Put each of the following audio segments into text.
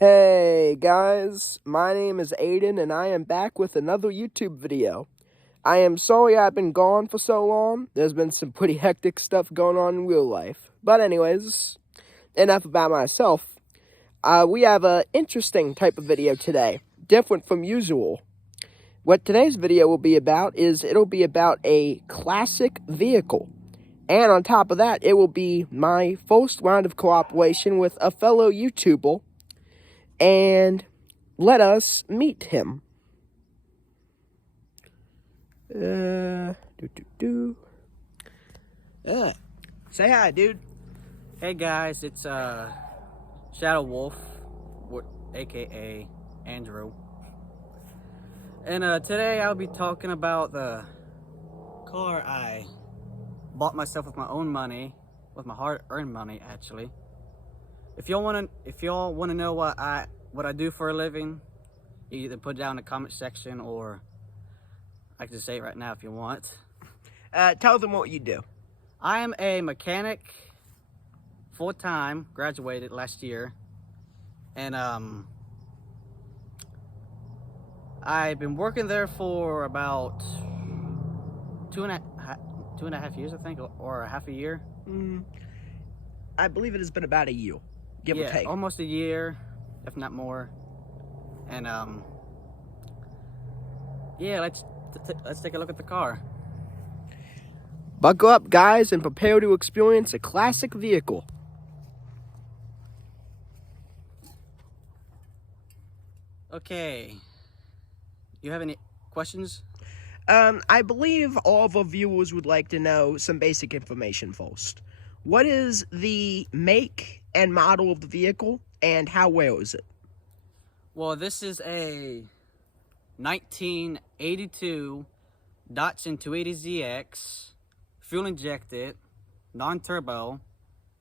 Hey guys, my name is Aiden and I am back with another YouTube video. I am sorry I've been gone for so long. There's been some pretty hectic stuff going on in real life. But anyways, enough about myself. We have an interesting type of video today, different from usual. What today's video will be about is it'll be about a classic vehicle. And on top of that, it will be my first round of cooperation with a fellow YouTuber. And let us meet him. Say hi, dude. Hey guys, it's Shadow Wolf, aka Andrew. And today I'll be talking about the car I bought myself with my own money, with my hard-earned money actually. If y'all wanna know what I do for a living, you either put it down in the comment section, or I can just say it right now if you want. Tell them what you do. I am a mechanic, full-time, graduated last year, and I've been working there for about two and a half years, I think, or a half a year. I believe it has been about a year, give or take. Almost a year, if not more. And yeah, let's take a look at the car. Buckle up, guys, and prepare to experience a classic vehicle. Okay, you have any questions? I believe all of our viewers would like to know some basic information first. What is the make and model of the vehicle, and how well is it? Well, this is a 1982 Datsun 280ZX, fuel injected, non-turbo.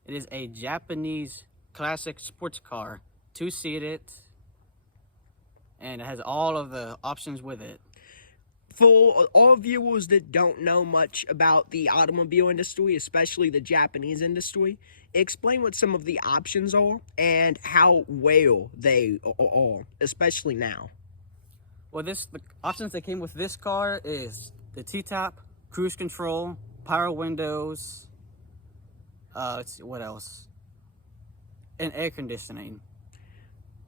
It is a Japanese classic sports car, two-seated, and it has all of the options with it. For all viewers that don't know much about the automobile industry, especially the Japanese industry, explain what some of the options are and how well they are, especially now. Well, the options that came with this car is the T-top, cruise control, power windows, let's see, what else? And air conditioning.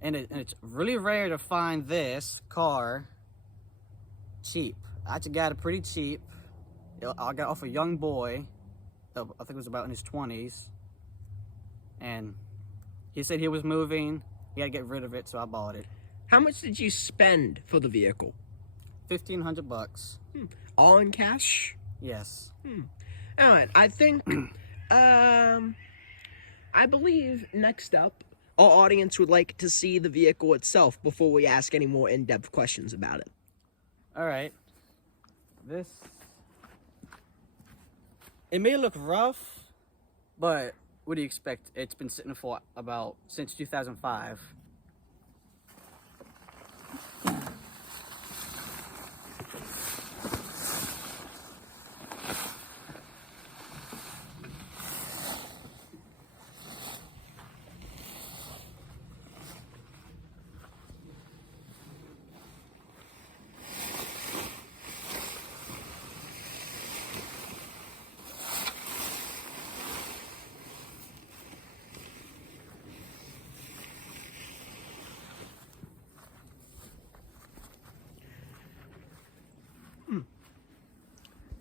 And it's really rare to find this car cheap. I actually got it pretty cheap. I got it off a young boy, I think it was about in his 20s. And he said he was moving, he had to get rid of it, so I bought it. How much did you spend for the vehicle? $1,500. All in cash? Yes. All right, I think, I believe next up, our audience would like to see the vehicle itself before we ask any more in-depth questions about it. All right. It may look rough, but what do you expect? It's been sitting for since 2005.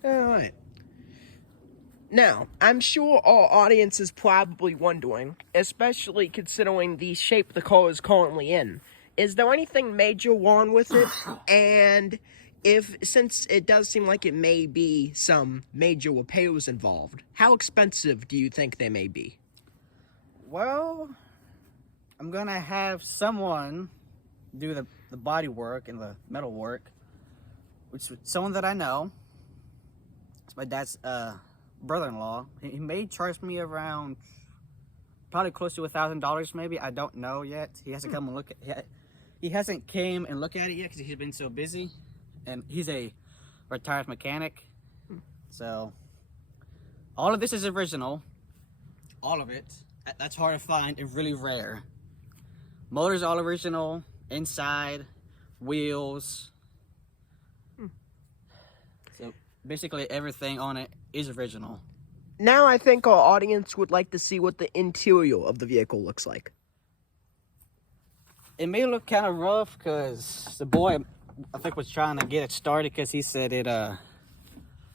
Alright. Now, I'm sure our audience is probably wondering, especially considering the shape the car is currently in, is there anything major wrong with it? And since it does seem like it may be some major repairs involved, how expensive do you think they may be? Well, I'm gonna have someone do the body work and the metal work, which is someone that I know. It's my dad's brother-in-law. He may charge me around probably close to $1,000 maybe. I don't know yet. He hasn't come and look at he hasn't came and looked at it yet because he's been so busy, and he's a retired mechanic. So all of this is original, all of it. That's hard to find and really rare. Motor's all original, inside, wheels. So basically everything on it is original. Now I think our audience would like to see what the interior of the vehicle looks like. It may look kind of rough because the boy, I think, was trying to get it started because he said it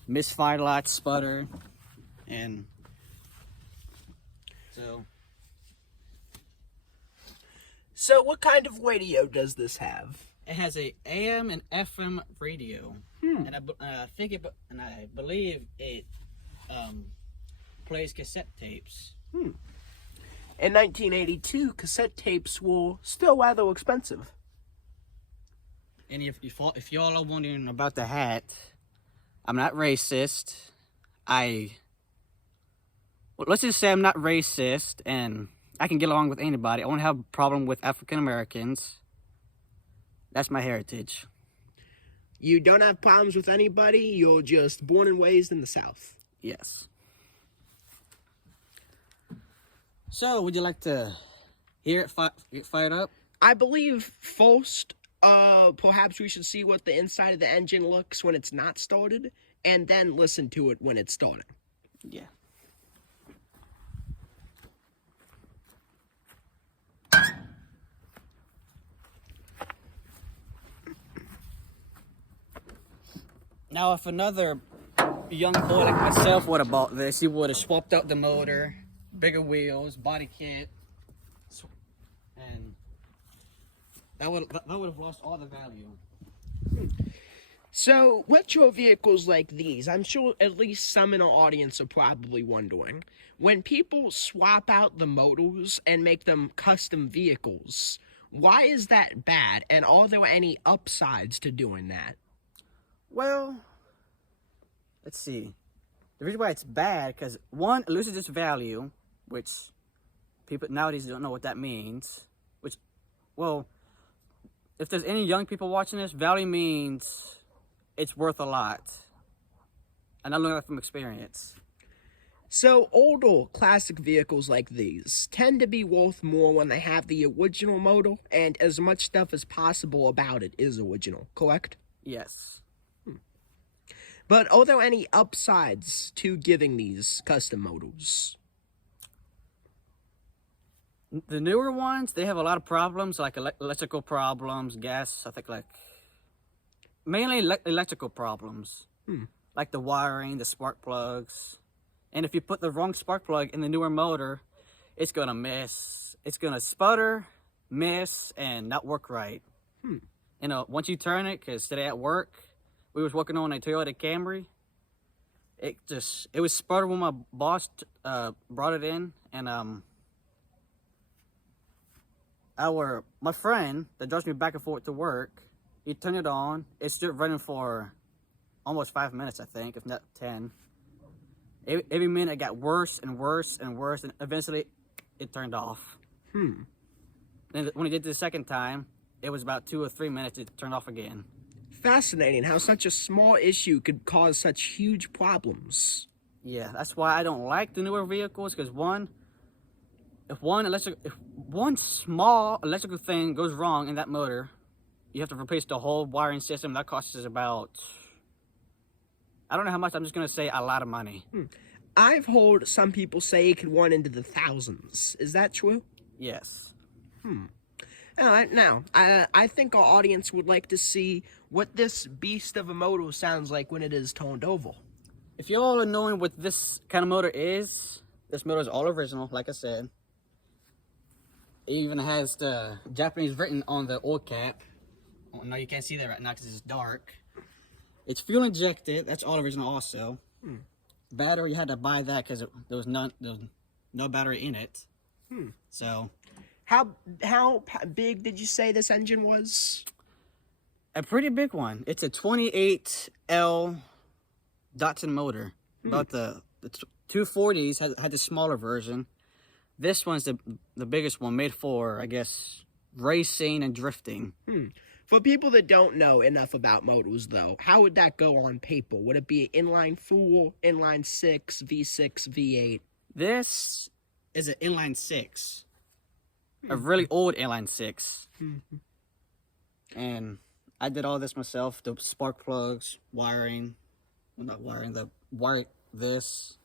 misfired a lot, sputtered, and so. So what kind of radio does this have? It has a AM and FM radio, and I believe it plays cassette tapes. In 1982, cassette tapes were still rather expensive. And if y'all are wondering about the hat, I'm not racist. Well, let's just say I'm not racist, and I can get along with anybody. I won't have a problem with African Americans. That's my heritage. You don't have problems with anybody? You're just born and raised in the South? Yes. So, would you like to hear it get fired up? I believe first, perhaps we should see what the inside of the engine looks when it's not started, and then listen to it when it's started. Yeah. Now, if another young boy like myself would have bought this, he would have swapped out the motor, bigger wheels, body kit, and that would have lost all the value. So, retro vehicles like these, I'm sure at least some in our audience are probably wondering, when people swap out the motors and make them custom vehicles, why is that bad, and are there any upsides to doing that? Well, let's see. The reason why it's bad, because one, it loses its value, which people nowadays don't know what that means. Which, well, if there's any young people watching this, value means it's worth a lot. And I learned that from experience. So, older classic vehicles like these tend to be worth more when they have the original motor, and as much stuff as possible about it is original, correct? Yes. But are there any upsides to giving these custom motors? The newer ones, they have a lot of problems, like electrical problems, gas, I think, like, mainly electrical problems. Like the wiring, the spark plugs. And if you put the wrong spark plug in the newer motor, it's going to miss. It's going to sputter, miss, and not work right. You know, once you turn it, because today at work, we was working on a Toyota Camry. It was sputter when my boss brought it in, and my friend that drives me back and forth to work, he turned it on. It stood running for almost 5 minutes, I think, if not 10. Every minute it got worse and worse and worse, and eventually it turned off. And when he did it the second time, it was about 2 or 3 minutes, it turned off again. Fascinating how such a small issue could cause such huge problems. Yeah, that's why I don't like the newer vehicles, because if one small electrical thing goes wrong in that motor, you have to replace the whole wiring system. That costs us about, I don't know how much, I'm just going to say a lot of money. I've heard some people say it could run into the thousands. Is that true? Yes. All right, now, I think our audience would like to see what this beast of a motor sounds like when it is turned over. If you all are knowing what this kind of motor is, this motor is all original, like I said. It even has the Japanese written on the oil cap. Oh, no, you can't see that right now because it's dark. It's fuel injected. That's all original also. Battery, you had to buy that because there was no battery in it. So... How big did you say this engine was? A pretty big one. It's a 28L Datsun motor. About the 240s had the smaller version. This one's the biggest one, made for, I guess, racing and drifting. For people that don't know enough about motors, though, how would that go on paper? Would it be inline 4, inline 6, V6, V8? This is an inline 6. a really old inline six. And I did all this myself, the spark plugs, wiring, well, not wiring, the wire, this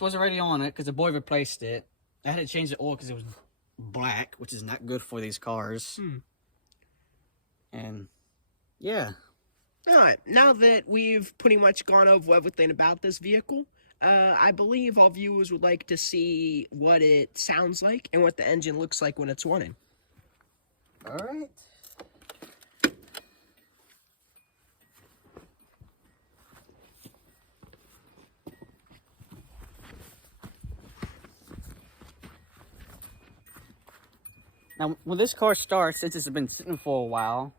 was already on it because the boy replaced it. I had to change the oil because it was black, which is not good for these cars. And yeah. All right, now that we've pretty much gone over everything about this vehicle, I believe our viewers would like to see what it sounds like and what the engine looks like when it's running. All right. Now, when this car starts, since it's been sitting for a while,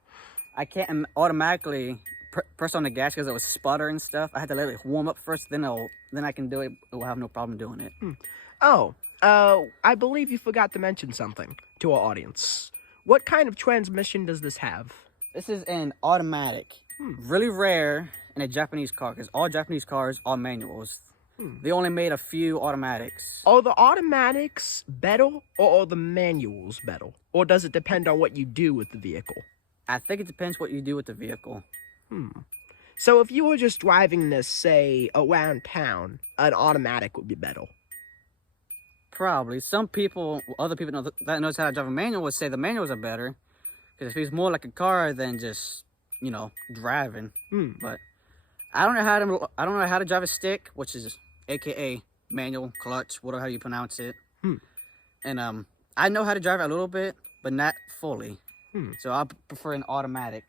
I can't automatically press on the gas because it was sputtering stuff. I had to let it warm up first, then I can do it. We'll have no problem doing it. Oh, I believe you forgot to mention something to our audience. What kind of transmission does this have? This is an automatic. Really rare in a Japanese car because all Japanese cars are manuals. They only made a few automatics. Are the automatics better or are the manuals better? Or does it depend on what you do with the vehicle? I think it depends what you do with the vehicle. So if you were just driving this, say, around town, an automatic would be better. Probably. Some people, other people that knows how to drive a manual would say the manuals are better. Because it's more like a car than just, you know, driving. But I don't know how to drive a stick, which is AKA manual, clutch, whatever you pronounce it. And I know how to drive it a little bit, but not fully. So I prefer an automatic.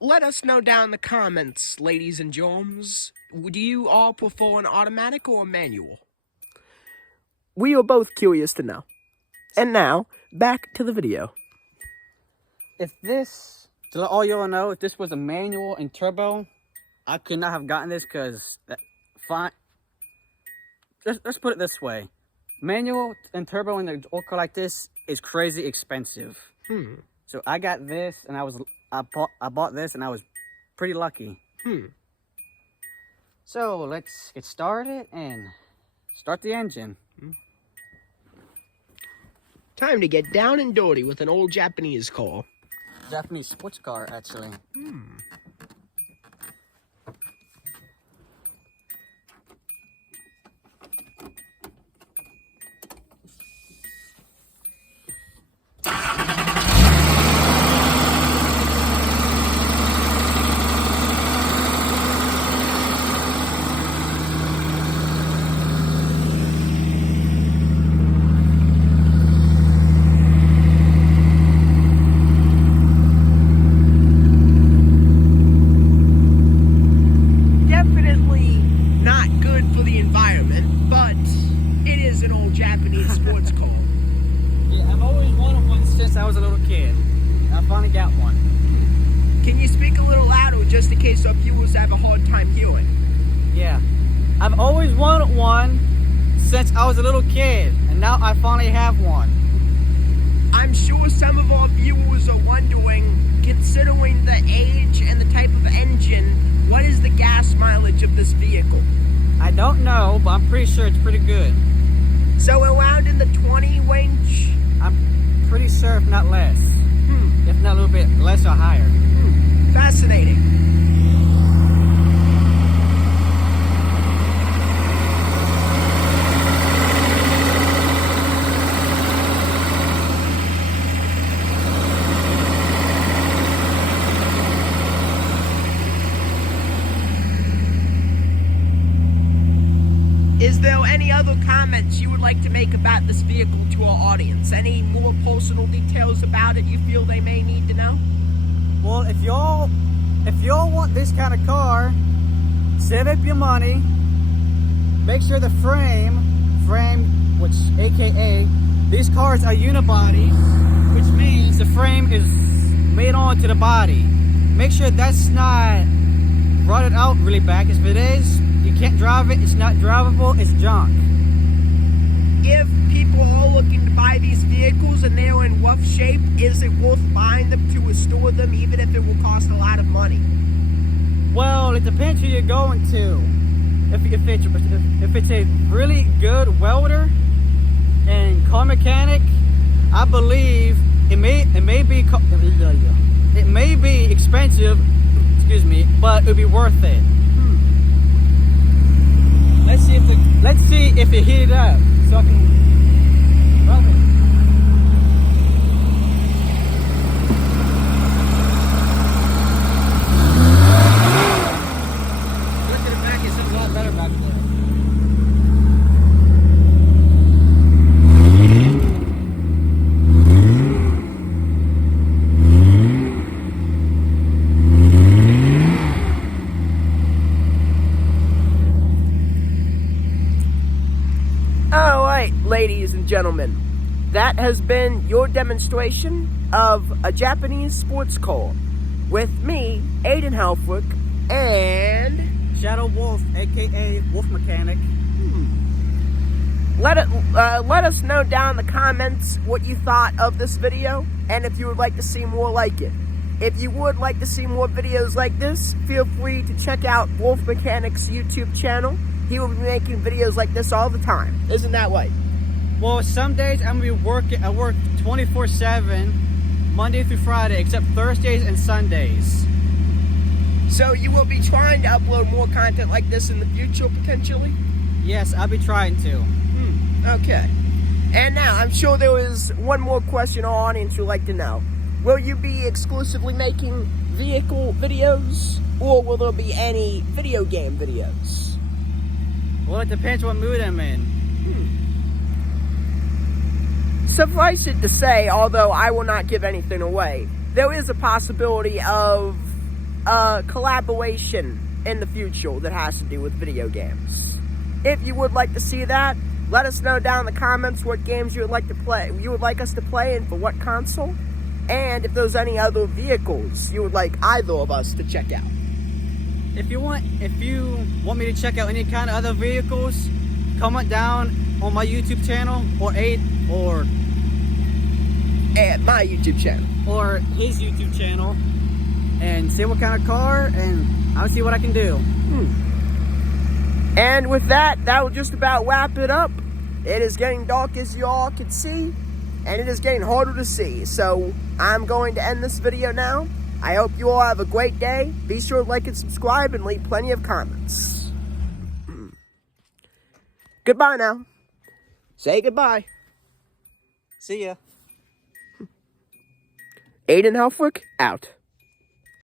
Let us know down in the comments, ladies and germs. Do you all prefer an automatic or a manual? We are both curious to know. And now, back to the video. If this, to let all y'all know, if this was a manual and turbo, I could not have gotten this because, fine. Let's put it this way. Manual and turbo in an old car like this is crazy expensive. So I got this and I bought this and I was pretty lucky. So let's get started and start the engine. Time to get down and dirty with an old Japanese car. Japanese sports car, actually. I was a little kid. I finally got one. Can you speak a little louder just in case our viewers have a hard time hearing? Yeah. I've always wanted one since I was a little kid, and now I finally have one. I'm sure some of our viewers are wondering, considering the age and the type of engine, what is the gas mileage of this vehicle? I don't know, but I'm pretty sure it's pretty good. So around in the 20 range? I'm pretty sure, if not less. If not a little bit less or higher. Fascinating. Is there any other comments you would like to make about this vehicle to our audience? Any more personal details about it you feel they may need to know? Well, if y'all want this kind of car, save up your money. Make sure the frame, which AKA, these cars are unibody, which means the frame is made onto the body. Make sure that's not rotted out really bad, because if it is, you can't drive it, it's not drivable, it's junk. If people are looking to buy these vehicles and they're in rough shape, is it worth buying them to restore them, even if it will cost a lot of money? Well, it depends who you're going to. If it's a really good welder And car mechanic, I believe it may be expensive, excuse me, but it'll be worth it. Let's see if it heated up so I can rub it. Look at the back, it sounds a lot better back there. Alright, ladies and gentlemen, that has been your demonstration of a Japanese sports car with me, Aiden Halfwick, and Shadow Wolf, aka Wolf Mechanic. let us know down in the comments what you thought of this video and if you would like to see more like it. If you would like to see more videos like this, feel free to check out Wolf Mechanic's YouTube channel. He will be making videos like this all the time. Isn't that right? Well, some days I'm gonna be working. I work 24/7, Monday through Friday, except Thursdays and Sundays. So you will be trying to upload more content like this in the future, potentially? Yes, I'll be trying to. Okay. And now, I'm sure there was one more question our audience would like to know. Will you be exclusively making vehicle videos, or will there be any video game videos? Well, it depends what mood I'm in. Suffice it to say, although I will not give anything away, there is a possibility of collaboration in the future that has to do with video games. If you would like to see that, let us know down in the comments what games you would like to play. You would like us to play and for what console, and if there's any other vehicles you would like either of us to check out. If you want me to check out any kind of other vehicles, comment down on my YouTube channel or At my YouTube channel. or his YouTube channel, and say what kind of car, and I'll see what I can do. And with that, that will just about wrap it up. It is getting dark, as you all can see, and it is getting harder to see. So I'm going to end this video now. I hope you all have a great day. Be sure to like and subscribe and leave plenty of comments. Goodbye now. Say goodbye. See ya. Aiden Halfwick, out.